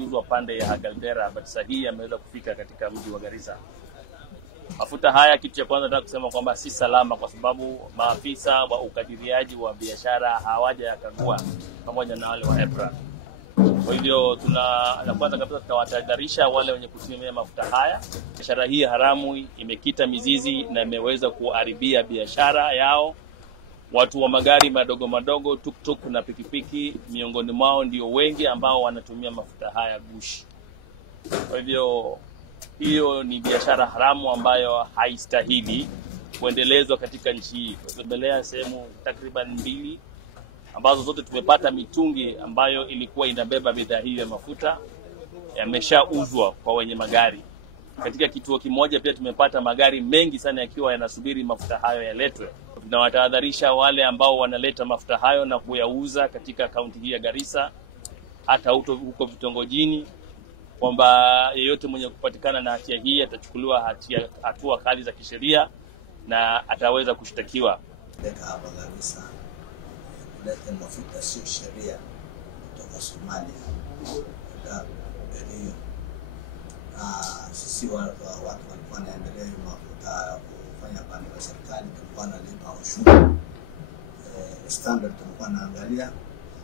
yakiuzwa pande ya Galdera, but sasa hii yameweza kufika katika mji wa Garissa. Mafuta haya, kitu cha kwanza nataka kusema kwamba si salama, kwa sababu maafisa wa ukadiriaji wa biashara hawaja yakagua pamoja na wale wa EPRA. Kwa hivyo la kwanza kabisa tutawatahadharisha wale wenye kutumia mafuta haya. Biashara hii haramu imekita mizizi na imeweza kuharibia biashara yao. Watu wa magari madogo madogo, tuktuk na pikipiki, miongoni mwao ndio wengi ambao wanatumia mafuta haya gushi. Kwa hivyo hiyo ni biashara haramu ambayo haistahili kuendelezwa katika nchi hii. Tumetembelea sehemu takriban 2 ambazo zote tumepata mitungi ambayo ilikuwa inabeba bidhaa hii ya mafuta yameshauzwa kwa wenye magari. Katika kituo kimoja pia tumepata magari mengi sana yakiwa yanasubiri mafuta hayo yaletwe. Tunawatahadharisha wale ambao wanaleta mafuta hayo na kuyauza katika kaunti hii ya Garissa, hata huko vitongojini, kwamba yeyote mwenye kupatikana na hatia hii atachukuliwa hatua kali za kisheria na ataweza kushtakiwa. Hapa Garissa kuleta mafuta sio sheria kutoka Somalia. Ndio sisi watu walikuwa wanaendelea mafuta kufanya pande wa serikali, tulikuwa nalipa ushuru standard, tulikuwa naangalia